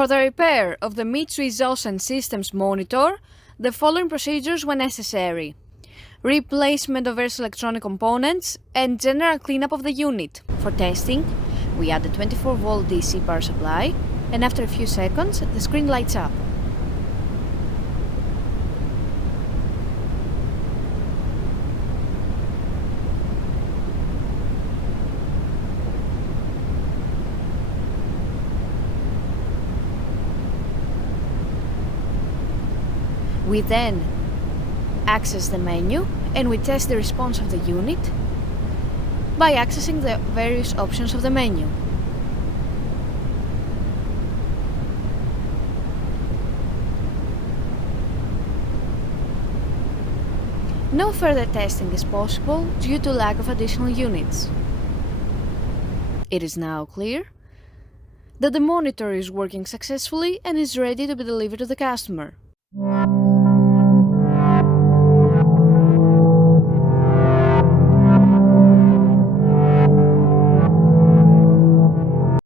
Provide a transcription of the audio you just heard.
For the repair of the Mitsui Zosen systems monitor, the following procedures were necessary: replacement of various electronic components and general cleanup of the unit. For testing, we add a 24-volt DC power supply, and after a few seconds, the screen lights up. We then access the menu and we test the response of the unit by accessing the various options of the menu. No further testing is possible due to lack of additional units. It is now clear that the monitor is working successfully and is ready to be delivered to the customer.